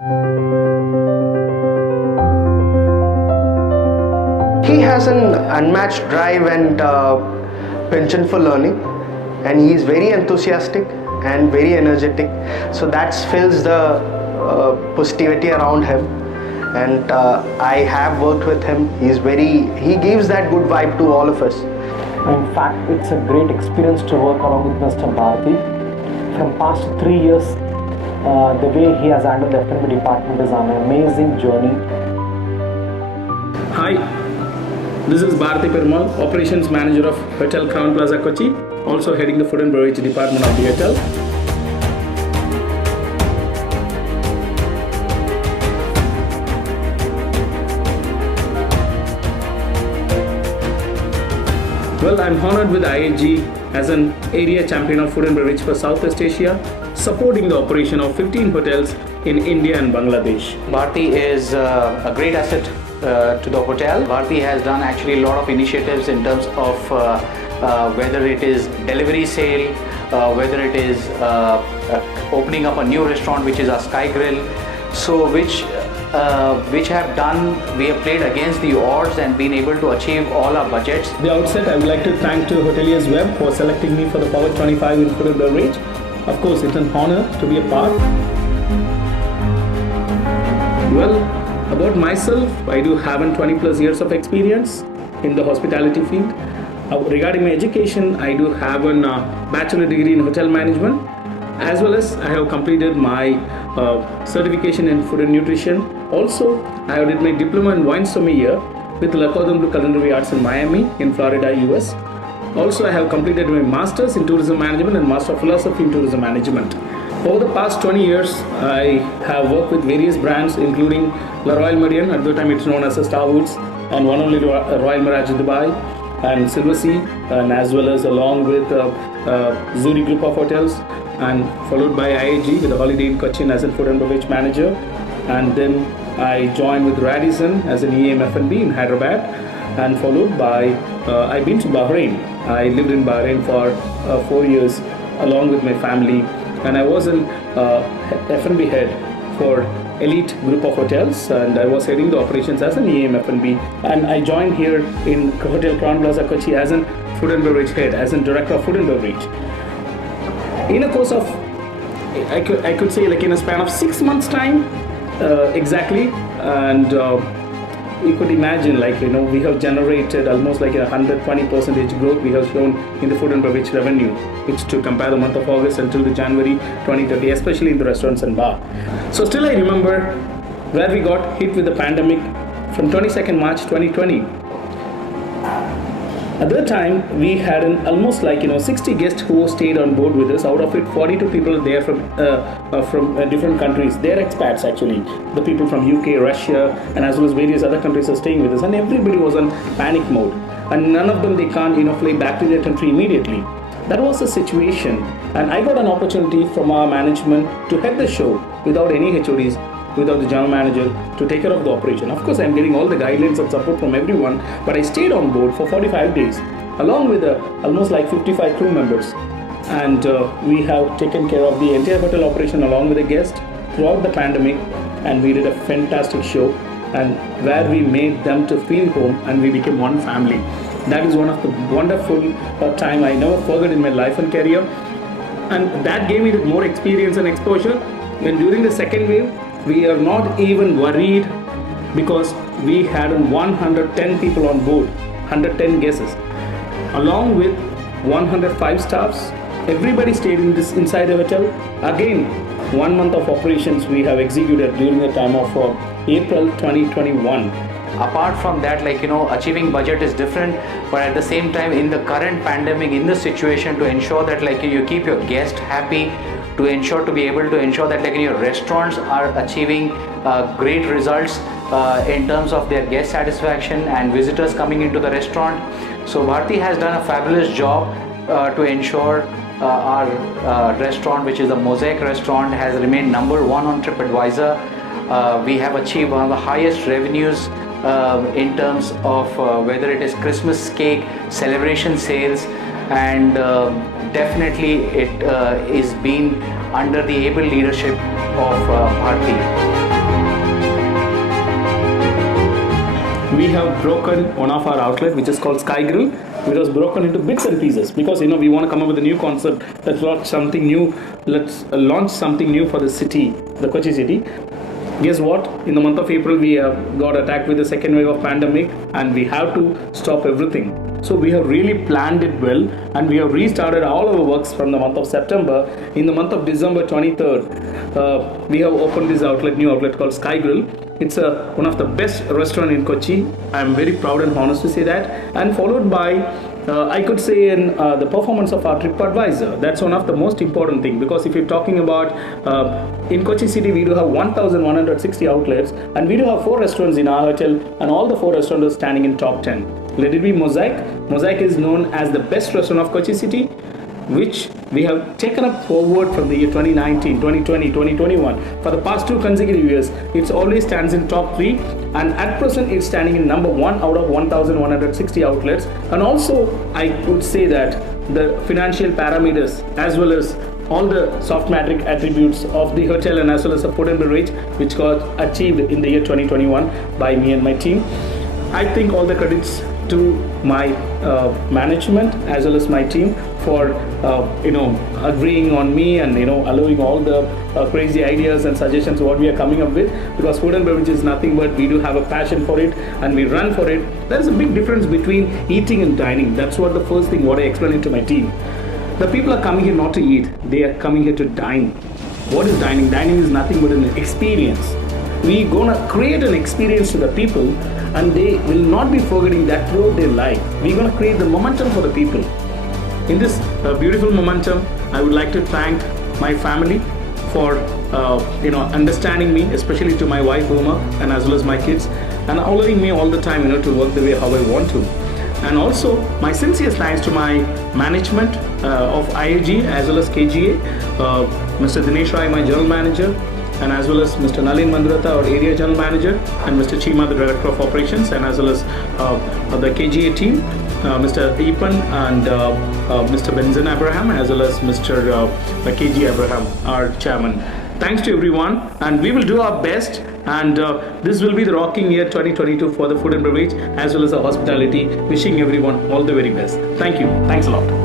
He has an unmatched drive and penchant for learning, and he is very enthusiastic and very energetic. So that fills the positivity around him. And I have worked with him. He gives that good vibe to all of us. In fact, it's a great experience to work along with Mr. Bharti. From past 3 years, the way he has handled the F&B department is an amazing journey. Hi, this is Bharti Perumal, Operations Manager of Hotel Crown Plaza Kochi, also heading the Food and Beverage Department of the hotel. Well, I'm honored with IHG as an area champion of food and beverage for Southeast Asia, supporting the operation of 15 hotels in India and Bangladesh. Bharti is a great asset to the hotel. Bharti has done actually a lot of initiatives in terms of whether it is delivery sale, whether it is opening up a new restaurant which is a Sky Grill. So which have done, we have played against the odds and been able to achieve all our budgets. At the outset, I would like to thank to Hoteliers Web for selecting me for the Power 25 in food and beverage. Of course, it's an honor to be a part. Well, about myself, I do have 20 plus years of experience in the hospitality field. Regarding my education, I do have a bachelor degree in hotel management, as well as I have completed my certification in food and nutrition. Also, I have did my diploma in wine sommelier with Le Cordon Bleu Culinary Arts in Miami, in Florida, US. Also, I have completed my master's in tourism management and master of philosophy in tourism management. Over the past 20 years, I have worked with various brands, including La Royal Meridian, at the time it's known as Starwoods, and one only Royal Mirage Dubai, and Silver Sea, and as well as along with Zuri Group of Hotels, and followed by IHG with the Holiday Inn Cochin as a food and beverage manager. And then I joined with Radisson as an EM F&B in Hyderabad, and followed by I've been to Bahrain. I lived in Bahrain for 4 years along with my family, and I was an F&B head for elite group of hotels, and I was heading the operations as an EM F&B. And I joined here in Hotel Crown Plaza Kochi as an food and beverage head, as a director of food and beverage. In a course of, I could say like in a span of 6 months time, exactly, and you could imagine, like, we have generated almost like a 120% growth we have shown in the food and beverage revenue, which to compare the month of August until the January 2030, especially in the restaurants and bar. So still I remember where we got hit with the pandemic from 22nd March 2020. At that time, we had almost like 60 guests who stayed on board with us. Out of it, 42 people there from different countries. They're expats actually. The people from UK, Russia, and as well as various other countries are staying with us. And everybody was on panic mode. And none of them, they can't fly back to their country immediately. That was the situation. And I got an opportunity from our management to head the show without any HODs, without the general manager, to take care of the operation. Of course, I'm getting all the guidelines and support from everyone, but I stayed on board for 45 days, along with almost like 55 crew members. And we have taken care of the entire hotel operation along with the guests throughout the pandemic, and we did a fantastic show, and where we made them to feel home, and we became one family. That is one of the wonderful time I never forget in my life and career. And that gave me more experience and exposure. When during the second wave, we are not even worried, because we had 110 people on board, 110 guests, along with 105 staffs. Everybody stayed inside the hotel. Again, 1 month of operations we have executed during the time of April 2021. Apart from that, achieving budget is different, but at the same time, in the current pandemic, in the situation, to ensure that you keep your guest happy, to be able to ensure that your restaurants are achieving great results in terms of their guest satisfaction and visitors coming into the restaurant. So Bharti has done a fabulous job to ensure our restaurant, which is a Mosaic restaurant, has remained number 1 on TripAdvisor. We have achieved one of the highest revenues in terms of whether it is Christmas cake, celebration sales, and definitely it is been under the able leadership of Bharti. we have broken one of our outlet, which is called Sky Grill. It was broken into bits and pieces because we want to come up with a new concept. Let's launch something new. Let's launch something new for the city, the Kochi city. Guess what? In the month of April, we got attacked with the second wave of pandemic, and we have to stop everything. So we have really planned it well, and we have restarted all our works from the month of September. In the month of December 23rd, we have opened this new outlet called Sky Grill. It's one of the best restaurant in Kochi. I'm very proud and honest to say that. And followed by, I could say, in the performance of our TripAdvisor. That's one of the most important thing, because if you're talking about in Kochi city, we do have 1,160 outlets, and we do have 4 restaurants in our hotel, and all the 4 restaurants are standing in top 10. Let it be Mosaic. Mosaic is known as the best restaurant of Kochi city, which we have taken up forward from the year 2019, 2020, 2021. For the past 2 consecutive years, it always stands in top 3, and at present it's standing in number 1 out of 1,160 outlets. And also, I would say that the financial parameters as well as all the soft metric attributes of the hotel and as well as the food and beverage, which got achieved in the year 2021 by me and my team. I think all the credits to my management as well as my team for agreeing on me and allowing all the crazy ideas and suggestions what we are coming up with, because food and beverage is nothing but we do have a passion for it and we run for it. There is a big difference between eating and dining. That's what the first thing what I explained to my team. The people are coming here not to eat, they are coming here to dine. What is dining? Dining is nothing but an experience. We're gonna create an experience to the people, and they will not be forgetting that throughout their life. We're gonna create the momentum for the people. In this beautiful momentum, I would like to thank my family for understanding me, especially to my wife Uma, and as well as my kids, and allowing me all the time to work the way how I want to. And also my sincere thanks to my management of IAG as well as KGA, Mr. Dinesh Rai, my general manager, and as well as Mr. Nalin Mandurata, our area general manager, and Mr. Chima, the director of operations, and as well as the KGA team, Mr. Epan and Mr. Benzin Abraham, as well as Mr. KG Abraham, our chairman. Thanks to everyone, and we will do our best, and this will be the rocking year 2022 for the food and beverage as well as the hospitality. Wishing everyone all the very best. Thank you. Thanks a lot.